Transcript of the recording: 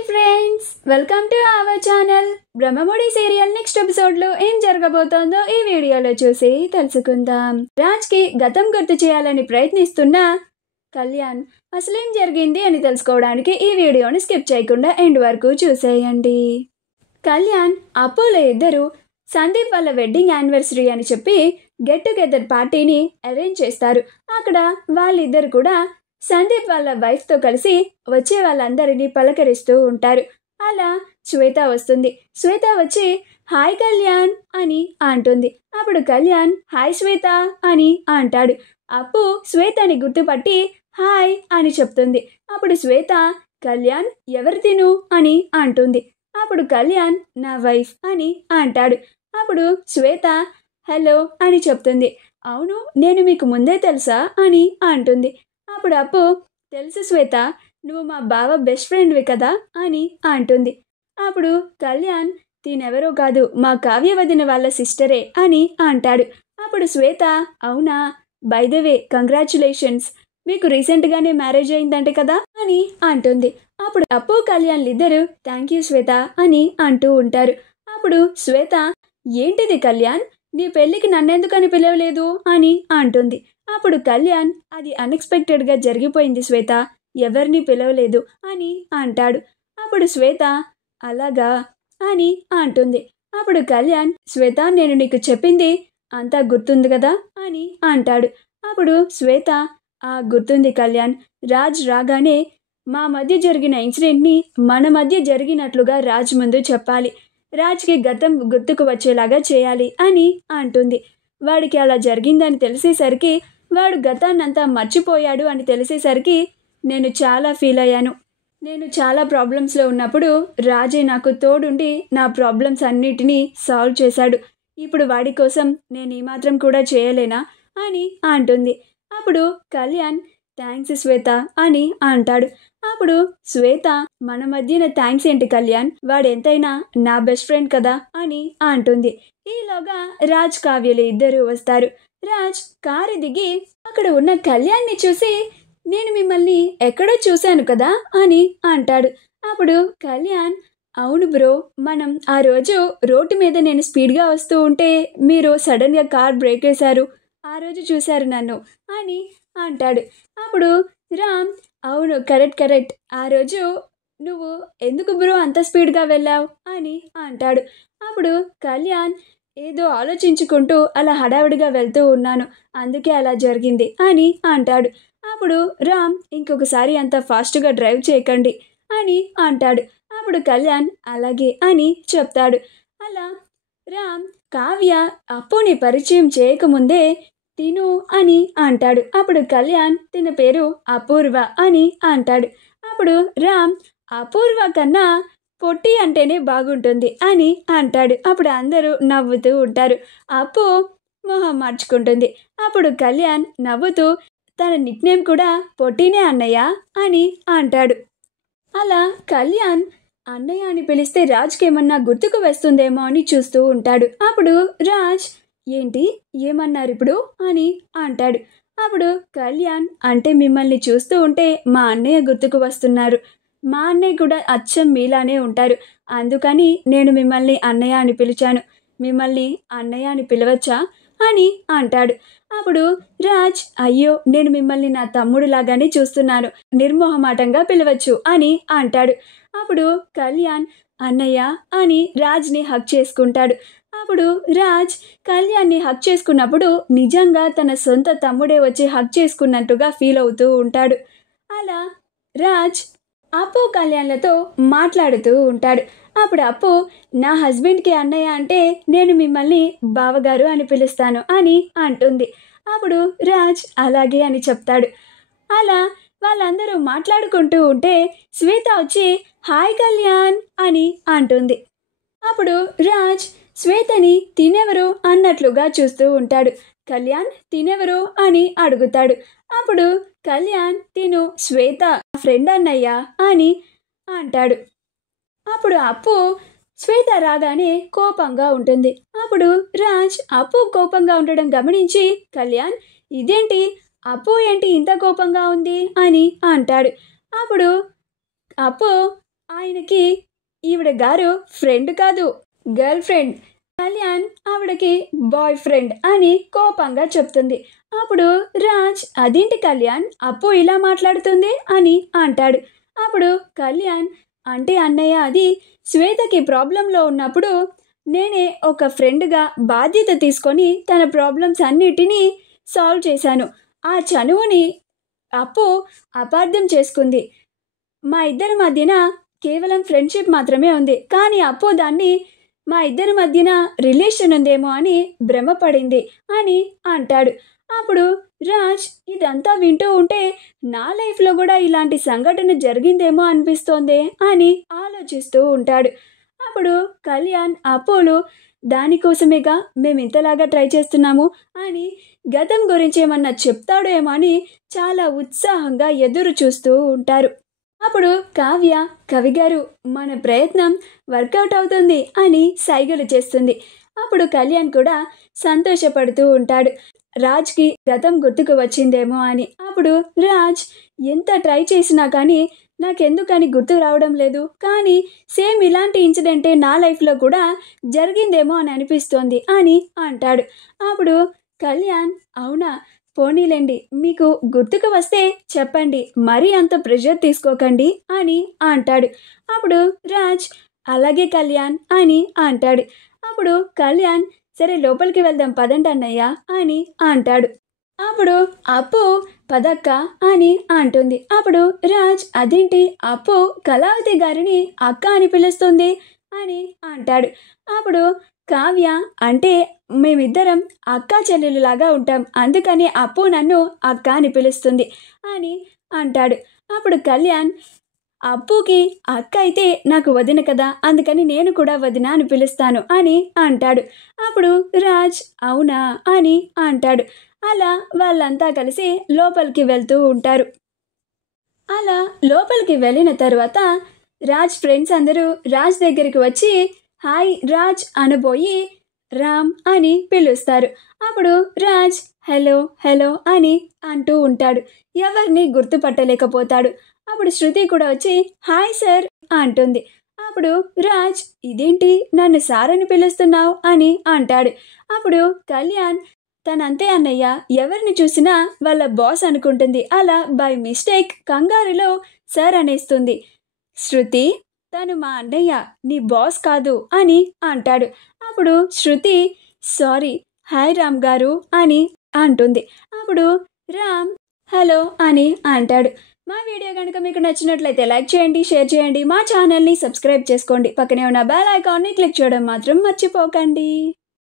Hi friends, welcome to our channel. Brahmamudi serial next episode లో ఏం జరగబోతోందో ఈ వీడియోలో చూసి తెలుసుకుందాం. రాజ్ కి గతం గుర్తు చేయాలని ప్రయత్నిస్తున్న కళ్యాణ్ అసలేం జరిగింది అని తెలుసుకోవడానికి ఈ వీడియోని స్కిప్ చేయకుండా ఎండ్ వరకు చూసేయండి. కళ్యాణ్ అపోలో ఇద్దరు సందీప్ వాళ్ళ వెడ్డింగ్ యానివర్సరీ అని చెప్పి గెట్ టుగెదర్ పార్టీని అరేంజ్ చేస్తారు. అక్కడ వాళ్ళిద్దరు కూడా సందీప్ వాళ్ళ వైఫ్తో కలిసి వచ్చే వాళ్ళందరినీ పలకరిస్తూ ఉంటారు. అలా శ్వేత వస్తుంది. శ్వేత వచ్చి హాయ్ కళ్యాణ్ అని అంటుంది. అప్పుడు కళ్యాణ్ హాయ్ శ్వేత అని అంటాడు. అప్పు శ్వేతని గుర్తుపట్టి హాయ్ అని చెప్తుంది. అప్పుడు శ్వేత కళ్యాణ్ ఎవరు తిను అని అంటుంది. అప్పుడు కళ్యాణ్ నా వైఫ్ అని అంటాడు. అప్పుడు శ్వేత హలో అని చెప్తుంది. అవును, నేను మీకు ముందే తెలుసా అని అంటుంది. అప్పుడు అప్పు తెలుసు శ్వేత, నువ్వు మా బావ బెస్ట్ ఫ్రెండ్వి కదా అని అంటుంది. అప్పుడు కళ్యాణ్ తినెవరో కాదు, మా కావ్య వదిన వాళ్ళ సిస్టరే అని అంటాడు. అప్పుడు శ్వేత అవునా, బై ద వే కంగ్రాచులేషన్స్, మీకు రీసెంట్గానే మ్యారేజ్ అయిందంటే కదా అని అంటుంది. అప్పుడు అప్పు కళ్యాణ్లు ఇద్దరు థ్యాంక్ యూ శ్వేత అని అంటూ ఉంటారు. అప్పుడు శ్వేత ఏంటిది కళ్యాణ్, నీ పెళ్ళికి నన్నెందుకని పిలవలేదు అని అంటుంది. అప్పుడు కళ్యాణ్ అది అన్ఎక్స్పెక్టెడ్గా జరిగిపోయింది శ్వేత, ఎవరిని పిలవలేదు అని అంటాడు. అప్పుడు శ్వేత అలాగా అని అంటుంది. అప్పుడు కళ్యాణ్ శ్వేత నేను నీకు చెప్పింది అంతా గుర్తుంది కదా అని అంటాడు. అప్పుడు శ్వేత గుర్తుంది కళ్యాణ్, రాజ్ రాగానే మా మధ్య జరిగిన ఇన్సిడెంట్ని మన మధ్య జరిగినట్లుగా రాజ్ ముందు చెప్పాలి, రాజ్కి గతం గుర్తుకు వచ్చేలాగా చేయాలి అని అంటుంది. వాడికి అలా జరిగిందని తెలిసేసరికి, వాడు గతాన్నంతా మర్చిపోయాడు అని తెలిసేసరికి నేను చాలా ఫీల్ అయ్యాను. నేను చాలా ప్రాబ్లమ్స్లో ఉన్నప్పుడు రాజే నాకు తోడుండి నా ప్రాబ్లమ్స్ అన్నిటినీ సాల్వ్ చేశాడు. ఇప్పుడు వాడి కోసం నేను ఈ మాత్రం కూడా చేయలేనా అని అంటుంది. అప్పుడు కళ్యాణ్ థ్యాంక్స్ శ్వేత అని అంటాడు. అప్పుడు శ్వేత మన మధ్యన థ్యాంక్స్ ఏంటి కళ్యాణ్, వాడెంతైనా నా బెస్ట్ ఫ్రెండ్ కదా అని అంటుంది. ఈలోగా రాజ్ కావ్యలు ఇద్దరు వస్తారు. రాజ్ కారు దిగి అక్కడ ఉన్న కళ్యాణ్ని చూసి నేను మిమ్మల్ని ఎక్కడో చూశాను కదా అని అంటాడు. అప్పుడు కళ్యాణ్ అవును బ్రో, మనం ఆ రోజు రోడ్డు మీద నేను స్పీడ్గా వస్తూ ఉంటే మీరు సడన్గా కార్ బ్రేక్ వేశారు, ఆ రోజు చూశారు నన్ను అని అంటాడు. అప్పుడు రామ్ అవును కరెక్ట్, ఆ రోజు నువ్వు ఎందుకు బ్రో అంత స్పీడ్గా వెళ్ళావు అని అంటాడు. అప్పుడు కళ్యాణ్ ఏదో ఆలోచించుకుంటూ అలా హడావిడిగా వెళ్తూ ఉన్నాను, అందుకే అలా జరిగింది అని అంటాడు. అప్పుడు రామ్ ఇంకొకసారి అంత ఫాస్ట్గా డ్రైవ్ చేయకండి అని అంటాడు. అప్పుడు కళ్యాణ్ అలాగే అని చెప్తాడు. అలా రామ్ కావ్య అప్పుని పరిచయం చేయకముందే తిను అని అంటాడు. అప్పుడు కళ్యాణ్ తిన పేరు అపూర్వ అని అంటాడు. అప్పుడు రామ్ అపూర్వ కన్నా పొట్టి అంటేనే బాగుంటుంది అని అంటాడు. అప్పుడు అందరూ నవ్వుతూ ఉంటారు. అప్పు మొహం మార్చుకుంటుంది. అప్పుడు కళ్యాణ్ నవ్వుతూ తన నిక్నేమ్ కూడా పొట్టినే అన్నయ్య అని అంటాడు. అలా కళ్యాణ్ అన్నయ్య అని పిలిస్తే రాజ్కి ఏమన్నా గుర్తుకు వస్తుందేమో అని చూస్తూ ఉంటాడు. అప్పుడు రాజ్ ఏంటి ఏమన్నారు ఇప్పుడు అని అంటాడు. అప్పుడు కళ్యాణ్ అంటే మిమ్మల్ని చూస్తూ ఉంటే మా అన్నయ్య గుర్తుకు వస్తున్నారు, మా అన్నయ్య కూడా అచ్చం మీలానే ఉంటారు, అందుకని నేను మిమ్మల్ని అన్నయ్య అని పిలిచాను, మిమ్మల్ని అన్నయ్య అని పిలవచ్చా అని అంటాడు. అప్పుడు రాజ్ అయ్యో నేను మిమ్మల్ని నా తమ్ముడు లాగానే చూస్తున్నాను, నిర్మోహమాటంగా పిలవచ్చు అని అంటాడు. అప్పుడు కళ్యాణ్ అన్నయ్య అని రాజ్ని హక్ చేసుకుంటాడు. అప్పుడు రాజ్ కళ్యాణ్ని హక్ చేసుకున్నప్పుడు నిజంగా తన సొంత తమ్ముడే వచ్చి హక్ చేసుకున్నట్టుగా ఫీల్ అవుతూ ఉంటాడు. అలా రాజ్ అప్పు కళ్యాణ్లతో మాట్లాడుతూ ఉంటాడు. అప్పుడు అప్పు నా హస్బెండ్కి అన్నయ్య అంటే నేను మిమ్మల్ని బావగారు అని పిలుస్తాను అని అంటుంది. అప్పుడు రాజ్ అలాగే అని చెప్తాడు. అలా వాళ్ళందరూ మాట్లాడుకుంటూ ఉంటే శ్వేత వచ్చి హాయ్ కళ్యాణ్ అని అంటుంది. అప్పుడు రాజ్ శ్వేతని తినెవరు అన్నట్లుగా చూస్తూ ఉంటాడు. కళ్యాణ్ తినెవరు అని అడుగుతాడు. అప్పుడు కళ్యాణ్ తిను శ్వేత ఫ్రెండ్ అన్నయ్య అని అంటాడు. అప్పుడు అప్పు శ్వేత రాగానే కోపంగా ఉంటుంది. అప్పుడు రాజ్ అప్పు కోపంగా ఉండడం గమనించి కళ్యాణ్ ఇదేంటి అప్పు ఏంటి ఇంత కోపంగా ఉంది అని అంటాడు. అప్పుడు అప్పు ఆయనకి ఈవిడ గారు ఫ్రెండ్ కాదు, గర్ల్ ఫ్రెండ్. కళ్యాణ్ ఆవిడకి బాయ్ ఫ్రెండ్ అని కోపంగా చెప్తుంది. అప్పుడు రాజ్, అదేంటి కళ్యాణ్ అప్పు ఇలా మాట్లాడుతుంది అని అంటాడు. అప్పుడు కళ్యాణ్, అంటే అన్నయ్య, అది శ్వేతకి ప్రాబ్లంలో ఉన్నప్పుడు నేనే ఒక ఫ్రెండ్గా బాధ్యత తీసుకొని తన ప్రాబ్లమ్స్ అన్నిటినీ సాల్వ్ చేశాను. ఆ చనువుని అప్పు అపార్థం చేసుకుంది. మా ఇద్దరి మధ్యన కేవలం ఫ్రెండ్షిప్ మాత్రమే ఉంది, కానీ అప్పు దాన్ని మా ఇద్దరి మధ్యన రిలేషన్ ఉందేమో అని భ్రమపడింది అని అంటాడు. అప్పుడు రాజ్, ఇదంతా వింటూ ఉంటే నా లైఫ్లో కూడా ఇలాంటి సంఘటన జరిగిందేమో అనిపిస్తోంది అని ఆలోచిస్తూ ఉంటాడు. అప్పుడు కళ్యాణ్, అప్పులు దానికోసమేగా మేము ఇంతలాగా ట్రై చేస్తున్నాము అని గతం గురించి ఏమన్నా చెప్తాడేమో అని చాలా ఉత్సాహంగా ఎదురు చూస్తూ ఉంటారు. అప్పుడు కావ్య, కవిగారు మన ప్రయత్నం వర్కౌట్ అవుతుంది అని సైగలు చేస్తుంది. అప్పుడు కళ్యాణ్ కూడా సంతోషపడుతూ ఉంటాడు, రాజ్కి గతం గుర్తుకు వచ్చిందేమో అని. అప్పుడు రాజ్, ఎంత ట్రై చేసినా కానీ నాకెందుకని గుర్తు రావడం లేదు, కానీ సేమ్ ఇలాంటి ఇన్సిడెంటే నా లైఫ్లో కూడా జరిగిందేమో అని అనిపిస్తోంది అని అంటాడు. అప్పుడు కళ్యాణ్, అవునా, పోనీలేండి, మీకు గుర్తుకు వస్తే చెప్పండి, మరీ అంత ప్రెషర్ తీసుకోకండి అని అంటాడు. అప్పుడు రాజ్, అలాగే కళ్యాణ్ అని అంటాడు. అప్పుడు కళ్యాణ్, సరే లోపలికి వెళ్దాం పదండి అన్నయ్య అని అంటాడు. అప్పుడు అప్పు, పదక్క అని అంటుంది. అప్పుడు రాజ్, అదేంటి అప్పు కళావతి గారిని అక్క అని పిలుస్తుంది అని అంటాడు. అప్పుడు కావ్య, అంటే మేమిద్దరం అక్కా చెల్లెలులాగా ఉంటాం, అందుకని అప్పు నన్ను అక్క అని పిలుస్తుంది అని అంటాడు. అప్పుడు కళ్యాణ్, అప్పుకి అక్క అయితే నాకు వదిన కదా, అందుకని నేను కూడా వదిన అని పిలుస్తాను అని అంటాడు. అప్పుడు రాజ్, అవునా అని అంటాడు. అలా వాళ్ళంతా కలిసి లోపలికి వెళ్తూ ఉంటారు. అలా లోపలికి వెళ్ళిన తర్వాత రాజ్ ఫ్రెండ్స్ అందరూ రాజ్ దగ్గరికి వచ్చి హాయ్ రాజ్ అనబోయి రామ్ అని పిలుస్తారు. అప్పుడు రాజ్ హలో హలో అని అంటూ ఉంటాడు, ఎవరిని గుర్తుపట్టలేకపోతాడు. అప్పుడు శృతి కూడా వచ్చి హాయ్ సార్ అంటుంది. అప్పుడు రాజ్, ఇదేంటి నన్ను సార్ అని పిలుస్తున్నావు అని అంటాడు. అప్పుడు కళ్యాణ్, తనంతే అన్నయ్య, ఎవరిని చూసినా వాళ్ళ బాస్ అనుకుంటుంది, అలా బై మిస్టేక్ కంగారులో సార్ అనేస్తుంది. శృతి, తను మా అన్నయ్య, నీ బాస్ కాదు అని అంటాడు. అప్పుడు శృతి, సారీ, హాయ్ రామ్ గారు అని అంటుంది. అప్పుడు రామ్ హలో అని అంటాడు. మా వీడియో కనుక మీకు నచ్చినట్లయితే లైక్ చేయండి, షేర్ చేయండి, మా ఛానల్ని సబ్స్క్రైబ్ చేసుకోండి, పక్కనే ఉన్న బెల్ ఐకాన్ని క్లిక్ చేయడం మాత్రం మర్చిపోకండి.